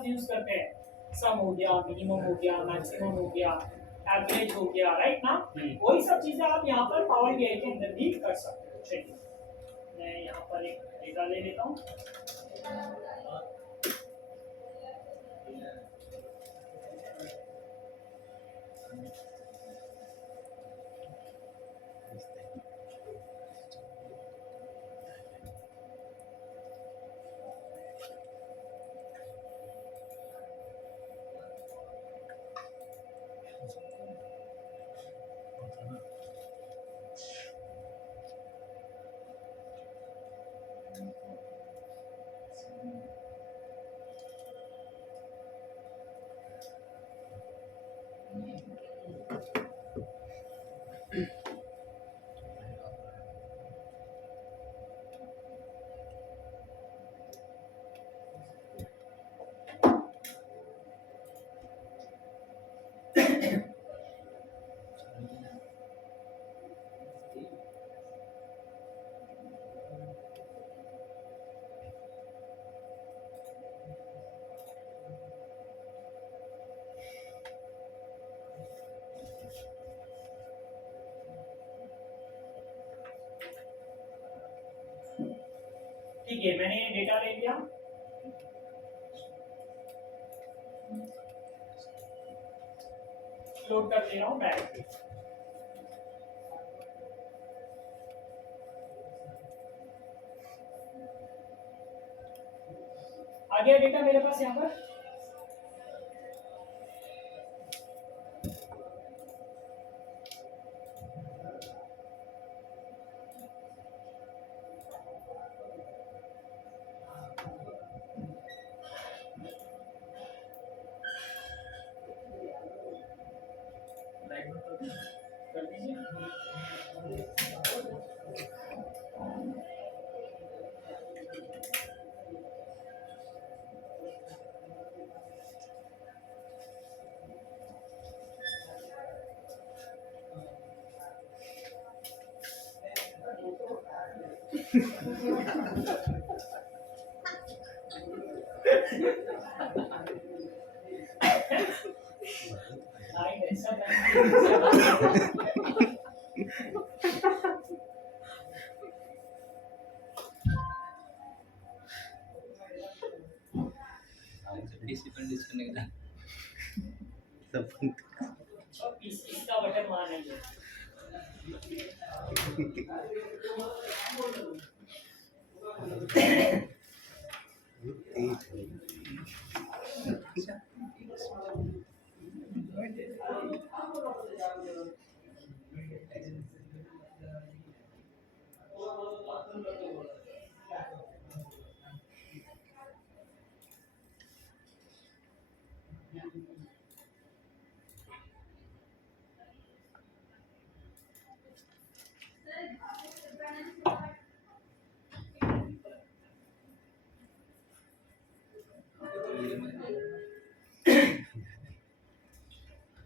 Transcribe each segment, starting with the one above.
Formulas use करते हैं, सम हो गया, मिनिमम हो गया, मैक्सिमम हो गया, एवरेज हो गया, राइट ना, वही सब चीजें आप यहाँ पर पावर बीआई के अंदर भी कर सकते हो। चलिए मैं यहाँ पर एक डेटा ले लेता हूँ। ठीक है, मैंने डेटा ले लिया। लोड कर दे रहा हूँ डायरेक्टली। आ गया डेटा मेरे पास यहाँ पर। कर दीजिए। इसका बटन मारना है।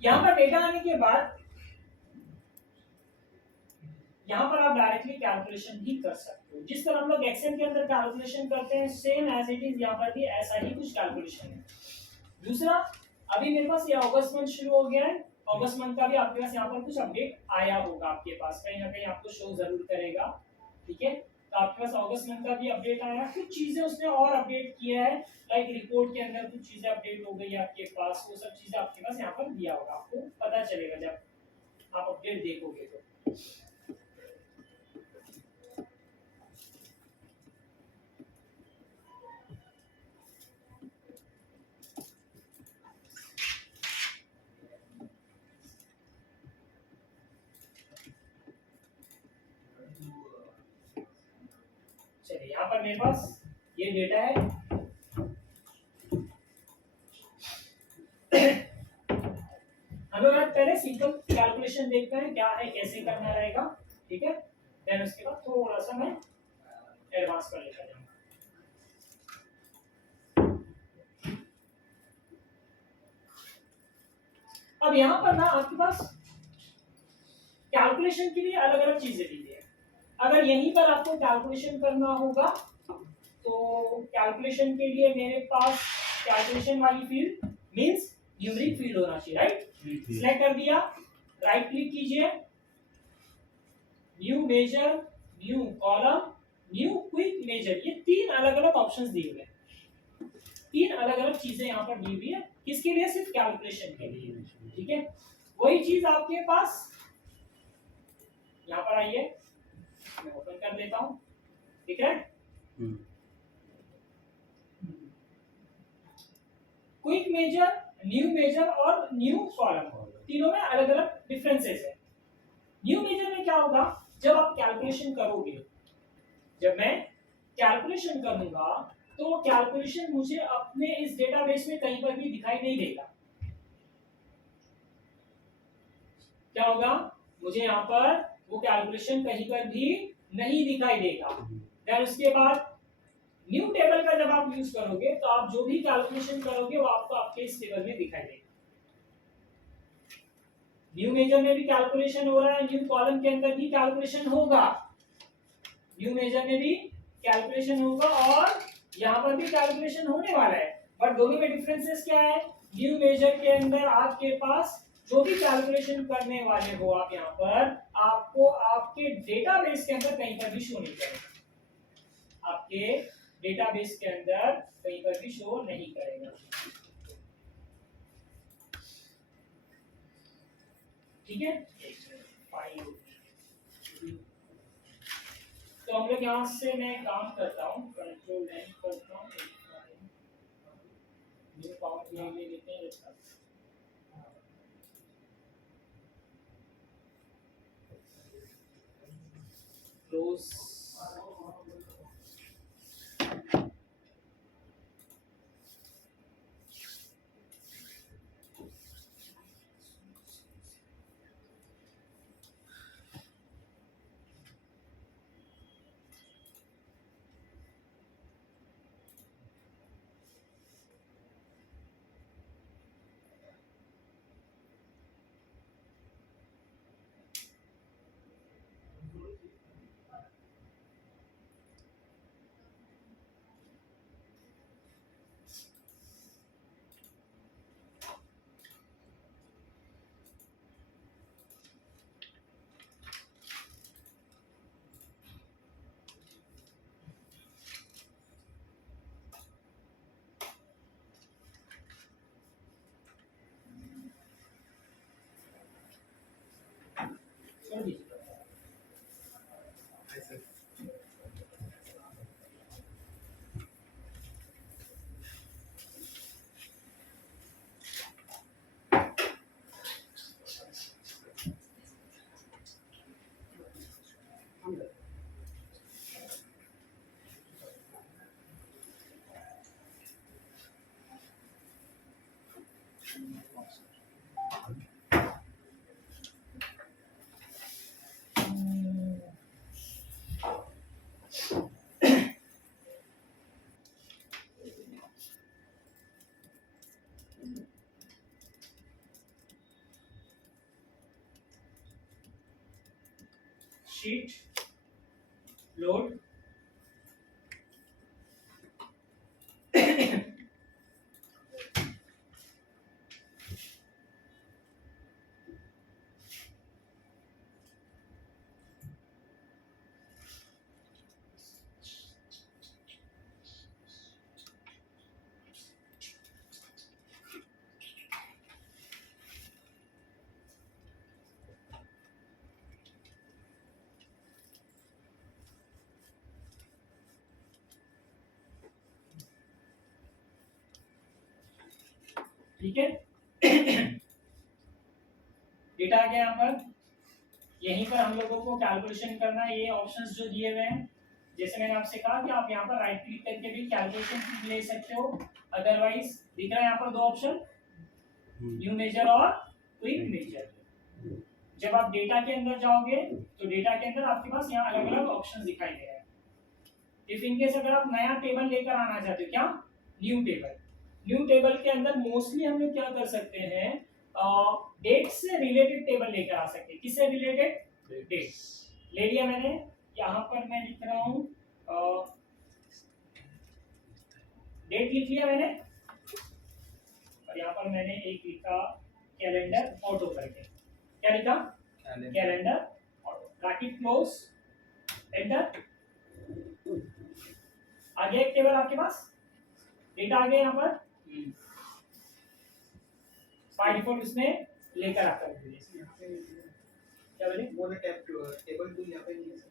यहाँ पर डेटा आने के बाद यहाँ पर आप डायरेक्टली कैलकुलेशन भी कर सकते हो। जिस तरह हम लोग एक्सेल के अंदर कैलकुलेशन करते हैं, सेम एज इट इज यहाँ पर भी ऐसा ही कुछ कैलकुलेशन है। दूसरा, अभी मेरे पास ये अगस्त मंथ शुरू हो गया है, अगस्त मंथ का भी आपके पास यहाँ पर कुछ अपडेट आया होगा, आपके पास कहीं ना कहीं आपको शो जरूर करेगा, ठीक है। तो आपके पास अगस्त मंथ का भी अपडेट आया, कुछ चीजें उसने और अपडेट किया है, लाइक रिपोर्ट के अंदर कुछ चीजें अपडेट हो गई है आपके पास, वो सब चीजें आपके पास यहाँ पर दिया होगा, आपको पता चलेगा जब आप अपडेट देखोगे तो। चलिए यहाँ पर मेरे पास ये डेटा है। हम लोग आज पहले सिंपल कैलकुलेशन देखते हैं क्या है, कैसे करना रहेगा, ठीक है। देन उसके बाद थोड़ा सा मैं एडवांस कर लेता हूँ। अब यहाँ पर ना आपके पास कैलकुलेशन के लिए अलग अलग चीजें दी है। अगर यहीं पर आपको कैलकुलेशन करना होगा तो कैलकुलेशन के लिए मेरे पास कैलकुलेशन वाली फील्ड मींस न्यूमेरिक फील्ड होना चाहिए, राइट। सिलेक्ट कर दिया, राइट क्लिक कीजिए, new measure, new column, new quick measure, ये तीन अलग अलग ऑप्शंस दिए हुए हैं, तीन अलग अलग चीजें यहाँ पर दी हुई है, किसके लिए, सिर्फ कैलकुलेशन के लिए, ठीक है। वही चीज आपके पास यहाँ पर आइए, मैं ओपन कर देता हूं, ठीक है। क्विक मेजर, न्यू मेजर और न्यू कॉलम, तीनों में अलग अलग डिफरेंसेस है। न्यू मेजर में क्या होगा, जब आप कैलकुलेशन करोगे, जब मैं कैलकुलेशन करूंगा तो कैलकुलेशन मुझे अपने इस डेटाबेस में कहीं पर भी दिखाई नहीं देगा। क्या होगा, मुझे यहाँ पर वो कैलकुलेशन कहीं पर भी नहीं दिखाई देगा। देन उसके बाद न्यू टेबल का जब आप यूज करोगे तो आप जो भी कैलकुलेशन करोगे वो आपको आपके इस टेबल में दिखाई देगा। न्यू मेजर में भी कैलकुलेशन हो रहा है, न्यू कॉलम के अंदर भी कैलकुलेशन होगा, न्यू मेजर में भी कैलकुलेशन होगा और यहाँ पर भी कैलकुलेशन होने वाला है। बट दोनों में डिफरेंसेस क्या है, न्यू मेजर के अंदर आपके पास जो भी कैलकुलेशन करने वाले हो आप यहाँ पर, आपको आपके डेटाबेस के अंदर कहीं पर भी शो नहीं करेगा, आपके डेटाबेस के अंदर कहीं पर भी शो नहीं करेगा, ठीक है। तो हम लोग यहाँ से मैं काम करता हूँ, कंट्रोल एन करता हूँ, न्यू पावर BI ले लेते हैं इसका, क्लोज, शीट लोड, ठीक है। डेटा आ गया यहाँ पर, यहीं पर हम लोगों को कैलकुलेशन करना है, ये ऑप्शंस जो दिए हुए हैं, जैसे मैंने आपसे कहा कि आप यहाँ पर राइट क्लिक करके भी कैलकुलेशन ले सकते हो, अदरवाइज दिख रहा है यहाँ पर दो ऑप्शन, न्यू मेजर और क्विक मेजर। जब आप डेटा के अंदर जाओगे तो डेटा के अंदर आपके पास यहाँ अलग अलग ऑप्शन दिखाई दे रहे हैं। इफ इनकेस अगर आप नया टेबल लेकर आना चाहते हो, क्या, न्यू टेबल, न्यू टेबल के अंदर मोस्टली हम लोग क्या कर सकते हैं, डेट से रिलेटेड टेबल लेकर आ सकते हैं। किससे रिलेटेड, डेट ले लिया मैंने, यहाँ पर मैं लिख रहा हूँ डेट लिख लिया मैंने, पर मैंने एक लिखा कैलेंडर ऑटो करके, क्या लिखा, calendar auto, bracket close, enter. आ गया एक टेबल आपके पास, डेटा आ गया यहाँ पर, बाय डिफॉल्ट उसने लेकर आता है। क्या बोले, वो ना टेबल टूल यहाँ पे नहीं है सर।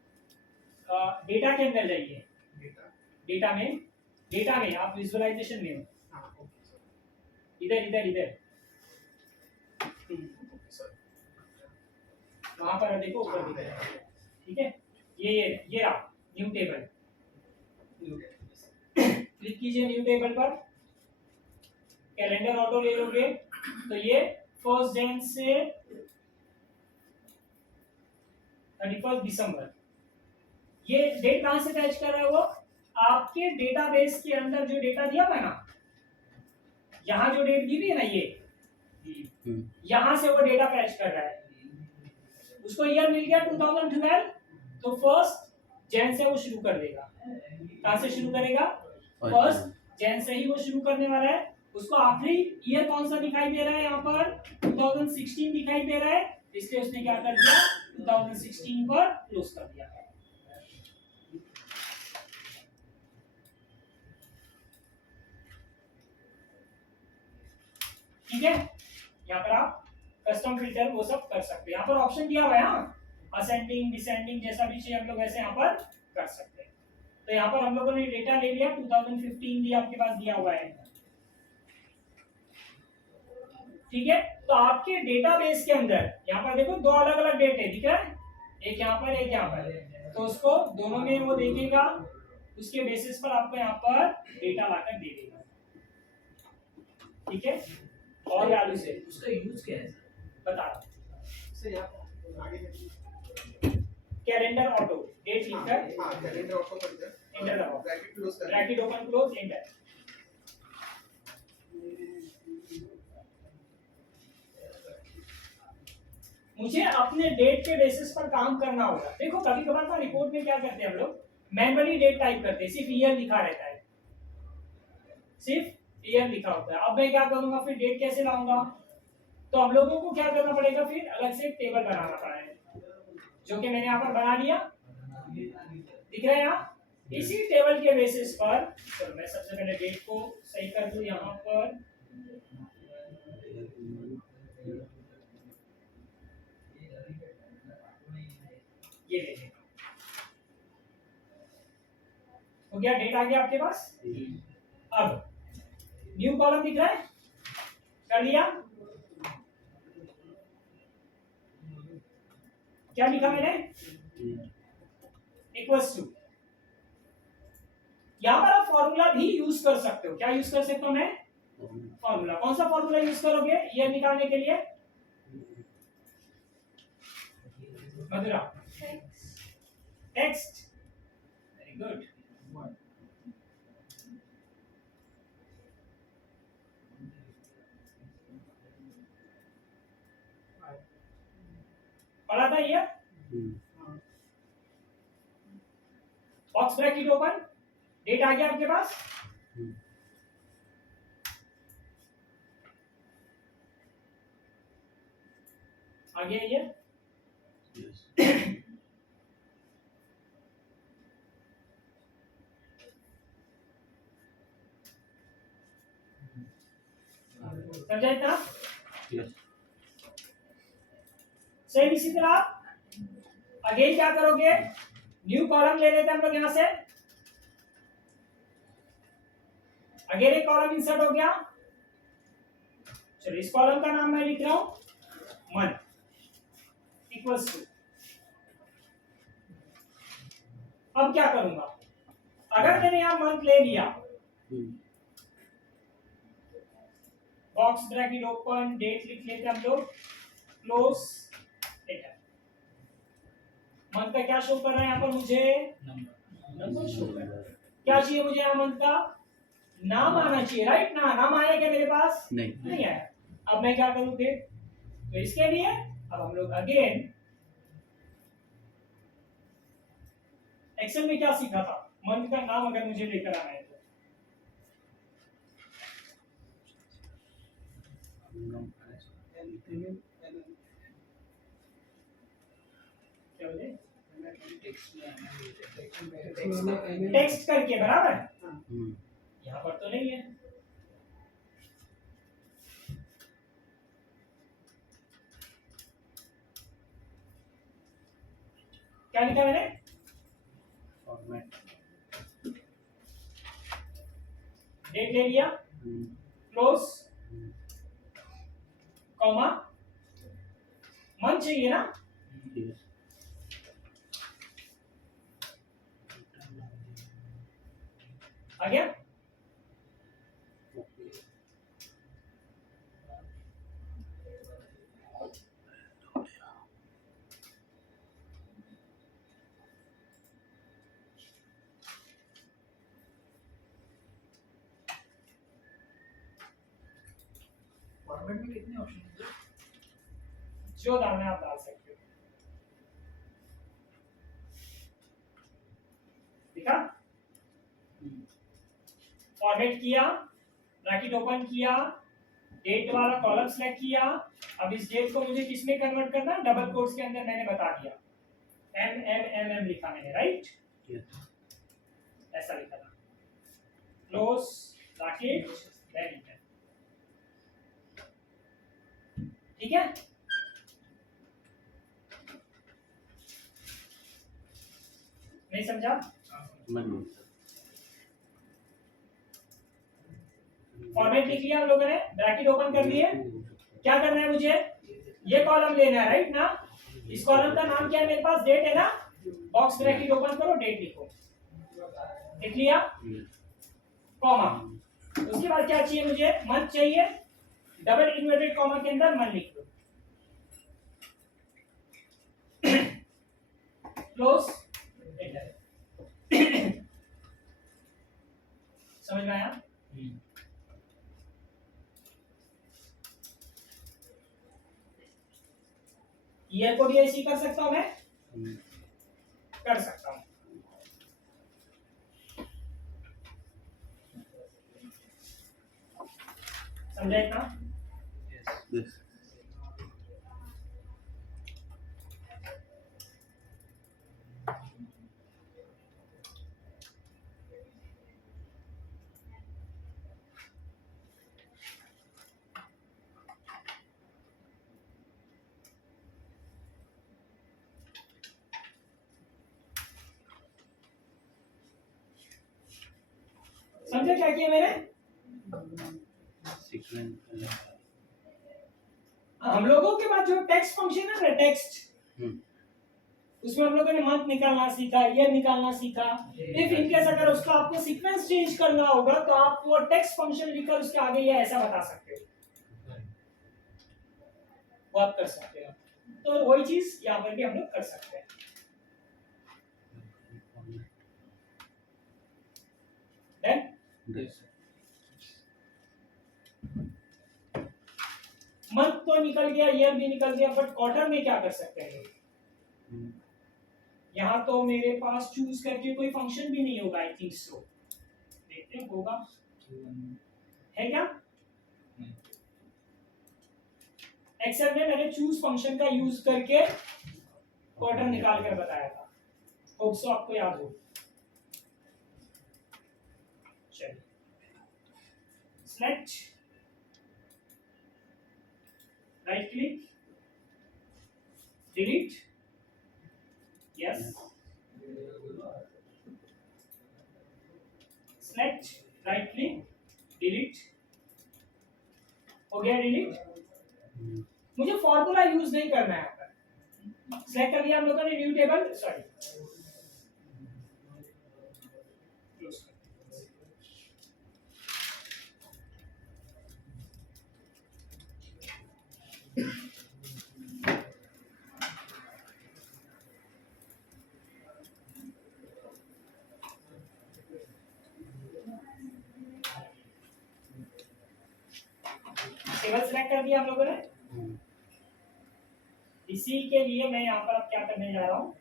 डेटा के अंदर जाइए, डेटा डेटा में आप विजुअलाइजेशन में हो, हाँ ओके सर, इधर इधर इधर ओके सर, वहां पर देखो ऊपर दिख रहा है, ठीक है। ये रहा न्यू टेबल, क्लिक कीजिए न्यू टेबल पर, कैलेंडर ऑटो ले लोगे तो ये 1 जन से 31 दिसंबर, ये डेट कहां से फैच कर रहा है वो, आपके डेटाबेस के अंदर जो डेटा दिया हुआ है ना, यहाँ जो डेट दी हुई है ना ये, यहाँ से वो डेटा फैच कर रहा है। उसको ईयर मिल गया 2012, तो 1 जन से वो शुरू कर देगा। कहां से शुरू करेगा, 1 जन से ही वो शुरू करने वाला है। उसको आखिरी ईयर कौन सा दिखाई दे रहा है, यहाँ पर 2016 दिखाई दे रहा है, इसलिए उसने क्या कर दिया, 2016 पर क्लोज कर दिया। ठीक है, यहाँ पर आप कस्टम फिल्टर वो सब कर सकते हैं। यहाँ पर ऑप्शन दिया हुआ है, हाँ, असेंडिंग डिसेंडिंग जैसा भी चाहिए हम लोग ऐसे यहाँ पर कर सकते हैं। तो यहाँ पर हम लोगों ने डेटा ले लिया, 2015 भी आपके पास दिया हुआ है, ठीक है। तो आपके डेटाबेस के अंदर यहाँ पर देखो 2 अलग अलग डेट है, दिख रहा है, एक यहाँ पर एक यहाँ पर, तो उसको दोनों में वो देखेगा, उसके बेसिस पर आपको यहाँ पर डेटा लाकर दे देगा, ठीक है। और वैल्यू से उसका यूज क्या है सर, बता रहा सर यहाँ आगे कैलेंडर ऑटो, डेट लिखकर हाँ कैलेंडर ऑटो कर दे, एंटर दबाओ, ब्रैकेट क्लोज कर, ब्रैकेट ओपन क्लोज एंटर। मुझे अपने डेट के बेसिस पर काम करना होगा। देखो कभी कभार का रिपोर्ट में क्या करते हैं हम लोग, मैनुअली डेट टाइप करते हैं, सिर्फ ईयर लिखा रहता है, सिर्फ ईयर लिखा होता है। अब मैं क्या करूंगा, फिर डेट कैसे लाऊंगा, तो हम लोगों को क्या करना पड़ेगा, फिर अलग से एक टेबल बनाना पड़ेगा, जो कि मैंने यहाँ पर बना लिया, दिख रहा है यहाँ। इसी टेबल के बेसिस पर तो मैं सबसे पहले डेट को सही कर दूं यहाँ पर, ये ले लें, हो गया, डेट आ गया आपके पास। अब न्यू कॉलम दिख रहा है, कर लिया, क्या लिखा मैंने, इक्वल्स टू, यहां पर आप फॉर्मूला भी यूज कर सकते हो। क्या यूज कर सकता हूं मैं, फॉर्मूला। कौन सा फॉर्मूला यूज करोगे ईयर निकालने के लिए, मधुरा, टेक्स्ट, वेरी गुड। पढ़ा था year, box bracket open, date आ गया आपके पास, आ गया ये, समझा इतना, सेम इसी तरह अगेन क्या करोगे, न्यू कॉलम ले लेते हैं हम लोग यहां से, अगेन एक कॉलम इंसर्ट हो गया। चलो इस कॉलम का नाम मैं लिख रहा हूं मंथ, इक्वल्स टू, अब क्या करूंगा, अगर मैंने यहां मंथ ले लिया, बॉक्स ब्रैकेट ओपन, डेट लिख लेते हैं हम लोग, क्लोज, एंटर। मंथ का क्या शो कर रहा है यहाँ पर मुझे, नंबर शो कर रहा है। क्या चाहिए मुझे यहाँ मंथ का नाम आना चाहिए, राइट ना, नाम आया क्या मेरे पास, नहीं आया। अब मैं क्या करूं फिर, तो इसके लिए अब हम लोग अगेन एक्सेल में क्या सीखा था, मंथ का नाम अगर मुझे लेकर आना है तो क्या बोले? टेक्स्ट में टेक्स्ट करके बराबर, हाँ। यहाँ पर तो नहीं है। क्या लिखा मैंने? फॉर्मेट डेट ले लिया, क्लोज, कॉमा, मंथ चाहिए ना, आ गया। फॉर्मेट में कितने ऑप्शन हैं? जो डालना है आप डाल सकते हो। देखा, फॉर्मेट किया, ब्रैकेट ओपन किया, डेट वाला कॉलम सेलेक्ट किया। अब इस डेट को मुझे किसमें कन्वर्ट करना है? डबल कोट्स के अंदर मैंने बता दिया, एम लिखा मैंने, राइट? ऐसा लिखा था, क्लोज ब्रैकेट, देन एंटर। ठीक है, नहीं समझा? फॉर्मेट लिख लिया हम लोगों ने, ब्रैकेट ओपन कर लिए। क्या करना है मुझे? ये कॉलम लेना है, राइट ना? इस कॉलम का नाम क्या है मेरे पास? डेट है ना? बॉक्स ब्रैकेट ओपन करो, डेट लिखो, लिख लिया, कॉमा। उसके बाद क्या चाहिए मुझे? मंथ चाहिए, डबल इन्वर्टेड कॉमा के अंदर मंथ लिख दो, क्लोज, समझ में आया? ईयर को भी ऐसे ही कर सकता हूं मैं, कर सकता हूं। समझा इतना? समझे क्या किया मैंने? हम लोगों के पास जो टेक्स्ट फंक्शन है ना, टेक्स्ट, उसमें हम लोगों ने मंथ निकालना सीखा, ईयर निकालना सीखा। इफ इनकेस अगर उसका आपको सीक्वेंस चेंज करना होगा तो आप वो टेक्स्ट फंक्शन लिखकर उसके आगे ये ऐसा बता सकते हो, वो आप कर सकते हो। तो वही चीज यहाँ पर भी हम लोग कर सकते हैं। मंथ तो निकल गया, ईयर भी निकल गया, बट क्वार्टर में क्या कर सकते हैं? यहाँ तो मेरे पास चूज करके कोई फंक्शन भी नहीं होगा, आई थिंक सो। देखते हैं होगा, है क्या? एक्सेल में मैंने चूज फंक्शन का यूज करके क्वार्टर निकाल कर बताया था, होप सो आपको याद हो। चलिए, select, right click, delete, yes, select, right click, delete, हो गया डिलीट। मुझे फॉर्मूला यूज नहीं करना है यहाँ पर। सेलेक्ट कर लिया हम लोगों ने, new table, sorry, table select कर दिया हम लोगों ने। इसी के लिए मैं यहाँ पर अब क्या करने जा रहा हूँ,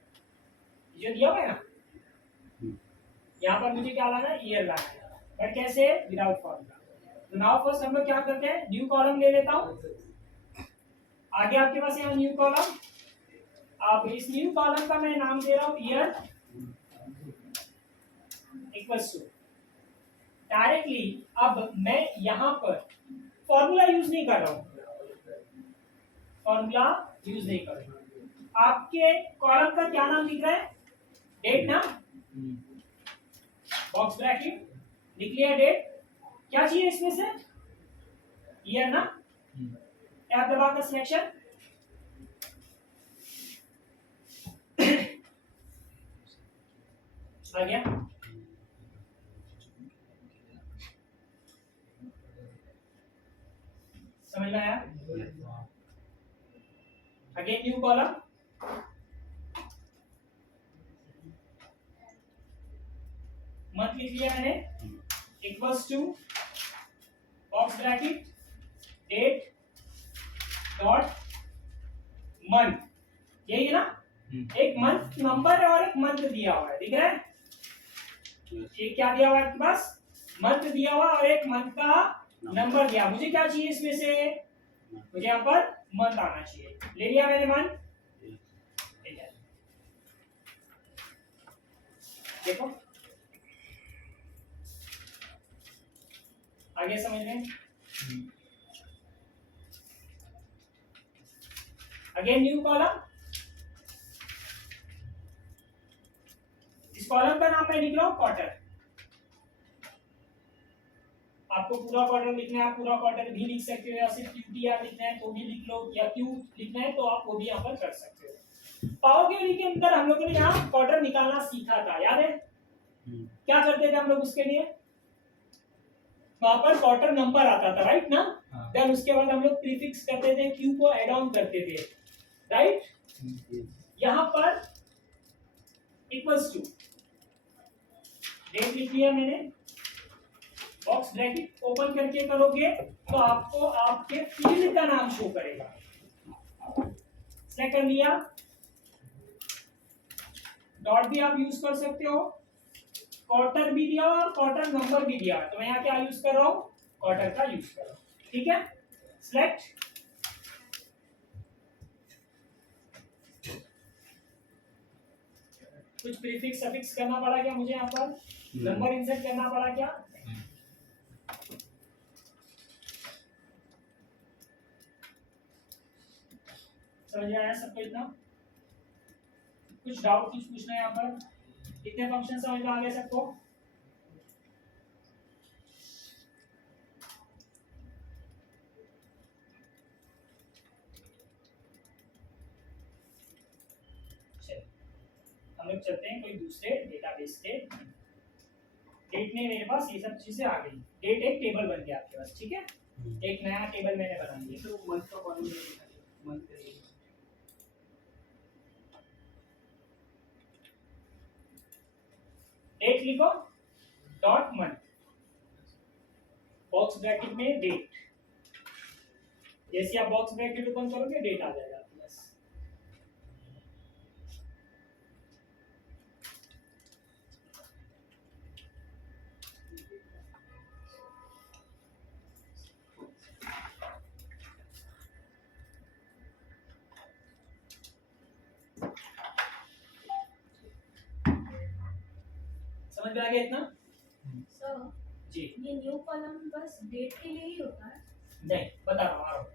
जो दिया हुआ है ना, यहाँ पर मुझे क्या लाना है? ईयर लाना है, बट कैसे? Without formula. तो नाउ फर्स्ट हम लोग क्या करते हैं, न्यू कॉलम ले लेता हूं। आगे आपके पास यहाँ न्यू कॉलम, अब इस न्यू कॉलम का मैं नाम दे रहा हूं ईयर इक्वल्स टू, डायरेक्टली अब मैं यहां पर फॉर्मूला यूज नहीं कर रहा हूं, फॉर्मूला यूज नहीं कर रहा हूं। आपके कॉलम का क्या नाम लिख रहा है, डेट ना, बॉक्स ब्रैकेट लिख लिया डेट, क्या चाहिए इसमें से, ईयर ना, टैब दबाकर सिलेक्शन, आ गया। समझ में आया। अगेन न्यू कॉलम, मंथ लिख लिया मैंने, equals to box bracket date dot month, यही है ना, एक मंथ नंबर है और एक मंथ दिया हुआ है, दिख रहा है, ये क्या दिया हुआ है आपके पास, मंथ दिया हुआ और एक मंथ का नंबर दिया। मुझे क्या चाहिए इसमें से, मुझे यहाँ पर मंथ आना चाहिए, ले लिया मैंने मंथ, देखो आगे समझ में। अगेन न्यू कॉलम, इस कॉलम का नाम मैं लिख रहा हूं क्वार्टर, आपको पूरा क्वार्टर लिखना है, आप पूरा क्वार्टर भी लिख सकते हो, या सिर्फ QTR लिखना है तो भी लिख लो, या Q लिखना है तो आप वो भी यहाँ पर कर सकते हो। पावर क्वेरी के अंदर हम लोगों ने यहाँ क्वार्टर निकालना सीखा था, याद है, क्या करते थे हम लोग उसके लिए, वहां पर क्वार्टर नंबर आता था, राइट ना, देन उसके बाद हम लोग प्रीफिक्स करते थे, Q को ऐड ऑन करते थे, राइट। यहाँ पर इक्वल्स टू डेट लिख लिया मैंने, बॉक्स ब्रैकेट ओपन करके करोगे तो आपको आपके फील्ड का नाम शो करेगा, सेलेक्ट कर लिया, डॉट भी आप यूज कर सकते हो, क्वार्टर भी दिया और क्वार्टर नंबर भी दिया, तो मैं यहाँ क्या यूज कर रहा हूँ, क्वार्टर का यूज कर रहा हूँ, ठीक है। सिलेक्ट, कुछ प्रीफिक्स सफिक्स करना पड़ा क्या मुझे, यहाँ पर नंबर इंसर्ट करना पड़ा क्या, समझ में आया सबको इतना, कुछ डाउट कुछ पूछना है यहाँ पर, कितने फंक्शन समझ में आ गए सबको, हम लोग चलते हैं कोई दूसरे डेटाबेस के। डेट में मेरे पास ये सब चीजें आ गई, डेट एक टेबल बन गया आपके पास, ठीक है, एक नया टेबल मैंने बना दिया, तो मंथ का कॉलम मंथ के लिए डेट लिखो डॉट मंथ, बॉक्स ब्रैकेट में डेट, जैसे आप बॉक्स ब्रैकेट ओपन करोगे डेट आ जाएगा आपके पास। समझ में आ गया इतना, सर जी ये न्यू कॉलम बस डेट के लिए ही होता है, नहीं बता रहा हूँ आ रहा हूँ।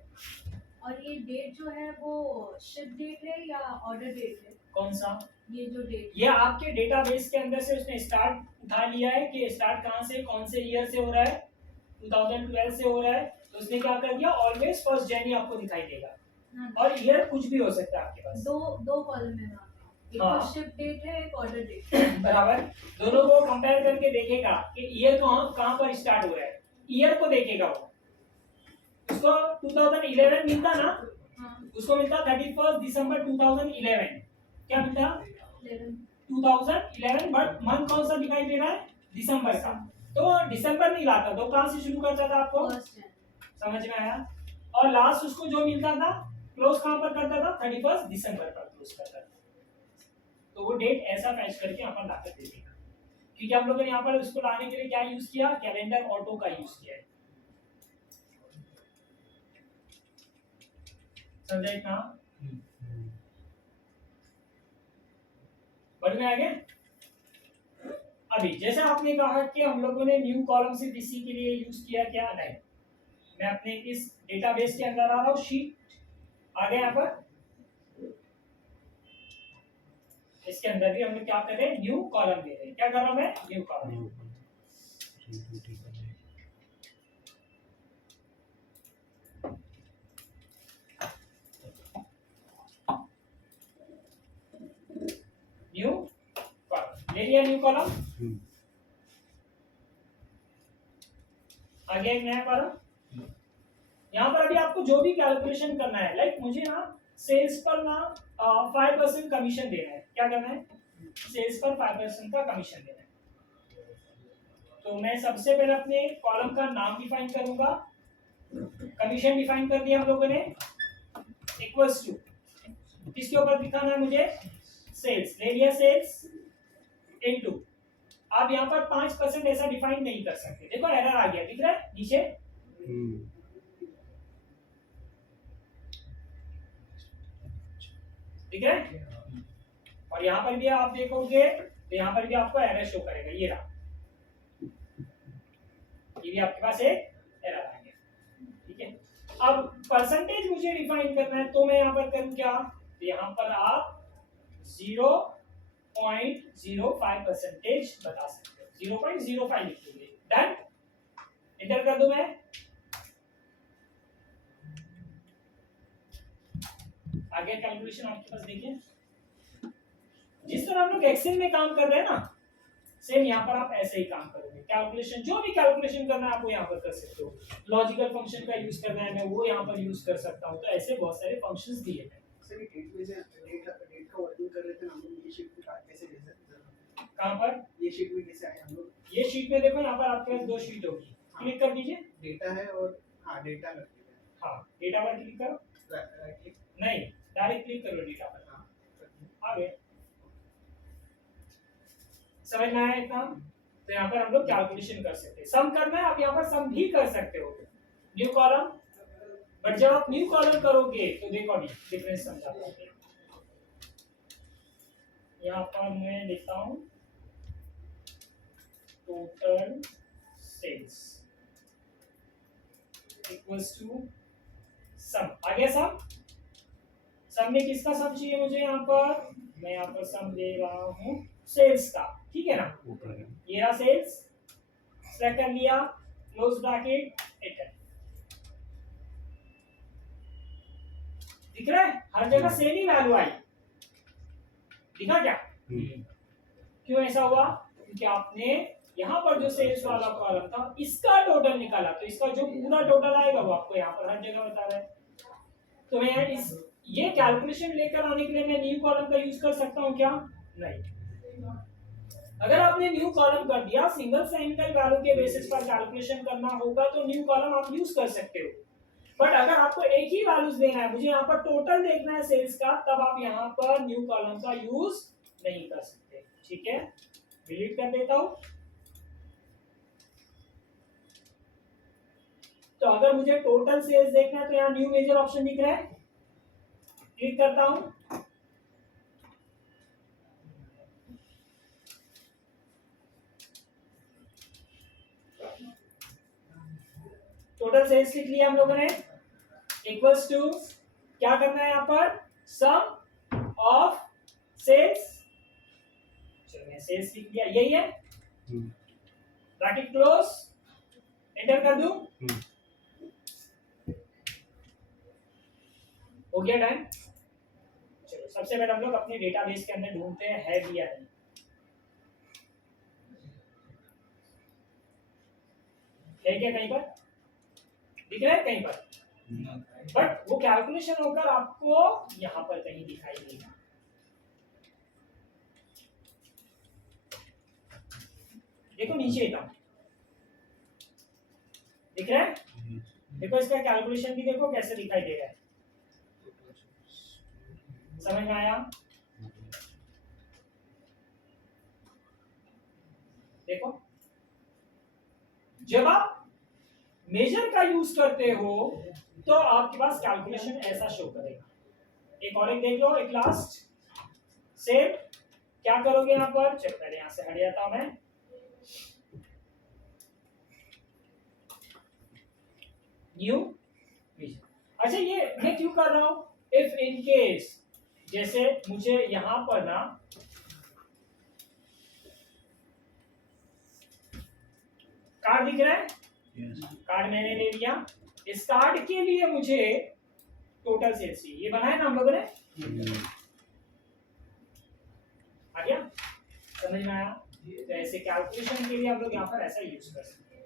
और ये डेट जो है वो शिप डेट है या ऑर्डर डेट है, कौन सा, ये जो डेट ये आपके डेटाबेस के अंदर से उसने स्टार्ट उठा लिया है कि स्टार्ट कहाँ से कौन से ईयर से हो रहा है, 2012 से हो रहा है, तो उसने क्या कर दिया ऑलवेज फर्स्ट जनवरी आपको दिखाई देगा, हाँ, और ईयर कुछ भी हो सकता है आपके पास, दो कॉलम है वहाँ पे, एक हाँ। तो शिप डेट है एक ऑर्डर डेट है, बराबर, दोनों को कंपेयर करके देखेगा कि ईयर कहाँ पर स्टार्ट हो रहा है, ईयर को देखेगा वो, उसको 2011 मिलता ना, हाँ, उसको मिलता 31 दिसंबर 2011, क्या मिलता 11 2011, बट मंथ कौन सा दिखाई दे रहा है, दिसंबर का, तो दिसंबर नहीं लाता तो कहाँ से शुरू करता था आपको, फर्स्ट है, समझ में आया, और लास्ट उसको जो मिलता था क्लोज कहाँ पर करता था, 31 दिसंबर पर क्लोज करता था, तो वो डेट ऐसा फैच करके यहाँ पर लाकर दे देगा, क्योंकि हम लोगों ने यहाँ पर उसको लाने के लिए क्या यूज किया, कैलेंडर ऑटो का यूज किया है, समझा इतना? समझ में आ गया? अभी जैसे आपने कहा कि हम लोगों ने न्यू कॉलम सिर्फ इसी के लिए यूज किया, क्या नहीं, मैं अपने इस डेटाबेस के अंदर आ रहा हूँ, शीट आ गया यहाँ पर, इसके अंदर भी हम लोग क्या कर रहे हैं, न्यू कॉलम दे रहे हैं। क्या कॉलम है? New column. न्यू कॉलम ले लिया, न्यू कॉलम आ गया एक नया कॉलम। यहाँ पर अभी आपको जो भी कैलकुलेशन करना है, लाइक मुझे ना सेल्स पर ना 5% कमीशन देना है। क्या करना है? सेल्स पर 5% का कमीशन देना है। तो मैं सबसे पहले अपने कॉलम का नाम डिफाइन करूंगा, कमीशन डिफाइन कर दिया हम लोगों ने, इक्वल्स टू किसके ऊपर दिखाना है मुझे, सेल्स, ले लिया सेल्स इनटू, आप यहाँ पर 5% ऐसा डिफाइन नहीं कर सकते। देखो एरर आ गया, दिख रहा है नीचे, दिख रहा है? और यहाँ पर भी आप देखोगे तो यहाँ पर भी आपको एरर शो करेगा, ये रहा, ये भी आपके पास एक एरर आ गया। ठीक है, अब परसेंटेज मुझे डिफाइन करना है, तो मैं यहाँ पर करूँ क्या, तो यहाँ पर आप 0.05% बता सकते हो, 0.05 लिख दीजिए, डन, इंटर कर दूं मैं। आगे कैलकुलेशन आपके पास देखिए, जिस तरह हम लोग एक्सेल में काम कर रहे हैं ना, सेम यहाँ पर आप ऐसे ही काम करोगे। कैलकुलेशन, जो भी कैलकुलेशन करना है आप वो यहाँ पर कर सकते हो। लॉजिकल फंक्शन का यूज करना है, मैं वो यहाँ पर यूज कर सकता हूँ। तो ऐसे बहुत सारे फंक्शंस दिए हैं। सर ये डेट में से डेट का वर्किंग कर रहे थे हम लोग, ये शीट में कैसे ले सकते हैं? कहाँ पर? ये शीट में कैसे आए हम लोग? ये शीट में देखो, यहाँ पर आपके पास दो शीट होगी, क्लिक कर दीजिए। डेटा है और हाँ डेटा में, हाँ, डेटा पर क्लिक करो, राइट क्लिक, नहीं डायरेक्ट क्लिक करो डेटा पर, हाँ आ गए। समझ में आया इतना? तो यहाँ पर हम लोग कैलकुलेशन कर सकते हैं। सम करना है, आप यहाँ पर सम भी कर सकते हो, न्यू कॉलम, बट जब आप न्यू कॉलम करोगे तो देखो अभी डिफरेंस समझाता हूँ। यहाँ पर मैं लिखता हूँ total sales equals to some, आ गया सम। सम में किसका सम चाहिए मुझे, यहाँ पर मैं यहाँ पर सम ले रहा हूँ सेल्स का, ठीक है ना, ये रहा सेल्स, सेलेक्ट कर लिया, क्लोज ब्रैकेट, एंटर। दिख रहा है हर जगह सेम ही वैल्यू आई, दिखा क्या? क्यों ऐसा हुआ? क्योंकि आपने यहाँ पर जो सेल्स वाला कॉलम था इसका टोटल निकाला, तो इसका जो पूरा टोटल आएगा वो आपको यहाँ पर हर जगह बता रहा है। तो मैं इस ये कैलकुलेशन लेकर आने के लिए मैं न्यू कॉलम का यूज कर सकता हूँ क्या? नहीं। अगर आपने न्यू कॉलम कर दिया, सिंगल सैंपल वैल्यू के बेसिस पर कैलकुलेशन करना होगा तो न्यू कॉलम आप यूज कर सकते हो। बट अगर आपको एक ही वैल्यूज देना है, मुझे यहाँ पर टोटल देखना है सेल्स का, तब आप यहाँ पर न्यू कॉलम का यूज नहीं कर सकते। ठीक है, डिलीट कर देता हूं। तो अगर मुझे टोटल सेल्स देखना है तो यहाँ न्यू मेजर ऑप्शन दिख रहा है, क्लिक करता हूं। टोटल सेल्स लिख लिया हम लोगों ने, इक्वल्स टू क्या करना है यहाँ पर, सम ऑफ सेल्स। चलो मैं सेल्स लिख दिया, यही है, ब्रैकेट क्लोज, एंटर कर दूं, हो गया डन। चलो सबसे पहले हम लोग अपने डेटाबेस के अंदर ढूंढते हैं है भी या नहीं। है क्या कहीं पर दिख रहा है, कहीं पर, बट वो कैलकुलेशन होकर आपको यहां पर कहीं दिखाई देगा। देखो नीचे था, दिख रहा है, देखो इसका कैलकुलेशन भी देखो कैसे दिखाई दे रहा है, समझ में आया? देखो जब आप मेजर का यूज करते हो तो आपके पास कैलकुलेशन ऐसा शो करेगा। एक और एक देख लो, एक लास्ट सेम क्या करोगे यहाँ पर, चलो पहले यहाँ से हट जाता हूं मैं। न्यू, अच्छा ये मैं क्यों कर रहा हूं, इफ इन केस जैसे मुझे यहां पर ना कार्ड दिख रहा है, कार्ड मैंने ले लिया, इस कार्ड के लिए मुझे टोटल सेल्स चाहिए, ये बनाया ना हम लोगों ने, आ गया समझ में आया। तो ऐसे कैलकुलेशन के लिए हम लोग यहाँ पर ऐसा यूज कर सकते हैं।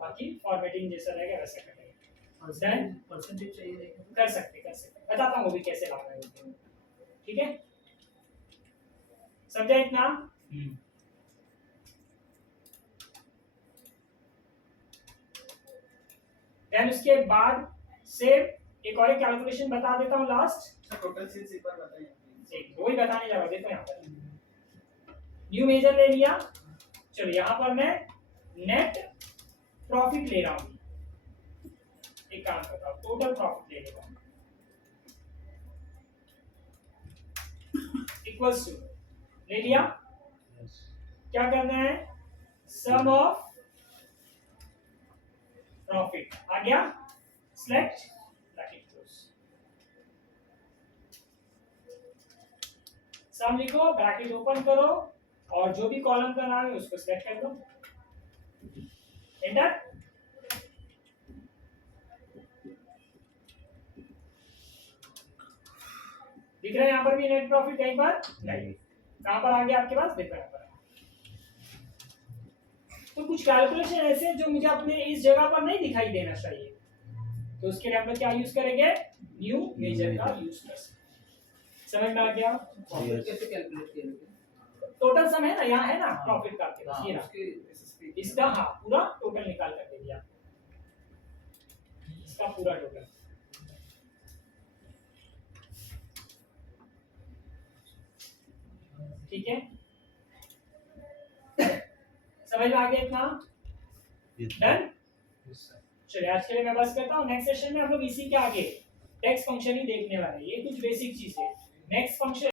बाकी फॉर्मेटिंग जैसा रहेगा वैसा करेंगे, परसेंटेज चाहिए रहेगा। कर सकते बताता हूँ वो भी कैसे लाना है, ठीक है समझा इतना। देन उसके बाद से एक और कैलकुलेशन बता देता हूँ लास्ट, टोटल सेल्स एक बार बताइए। वही बताने जा रहा हूँ, देखो यहाँ पर न्यू मेजर ले लिया, चलो यहाँ पर मैं नेट प्रॉफिट ले रहा हूँ, एक काम करता हूँ टोटल प्रॉफिट ले लेता हूँ, इक्वल्स टू ले लिया, क्या करना है सम ऑफ प्रॉफिट आ गया, सिलेक्ट ब्रैकेट क्लोज, सम लिखो ब्रैकेट ओपन करो और जो भी कॉलम का नाम है उसको सिलेक्ट कर दो, एंटर। दिख रहा है यहाँ पर भी नेट प्रॉफिट, कहीं पर नहीं, कहां पर आ गया आपके पास, देखो यहाँ पर। तो कुछ कैलकुलेशन ऐसे जो मुझे अपने इस जगह पर नहीं दिखाई देना चाहिए, तो उसके लिए हम लोग क्या यूज करेंगे, न्यू मेजर का यूज कर सकते। समझ में आ गया, कैसे कैलकुलेट किया? टोटल सम है ना, यहाँ है ना प्रॉफिट का आपके पास, ये रहा उसके SSP इसका, हाँ पूरा टोटल निकाल कर दे दिया, इसका पूरा टोटल। ठीक है समझ में आ गया इतना, डन। चलिए आज के लिए मैं बस करता हूँ, नेक्स्ट सेशन में हम लोग इसी के आगे टेक्स्ट फंक्शन ही देखने वाले हैं, ये कुछ बेसिक चीज है। Next function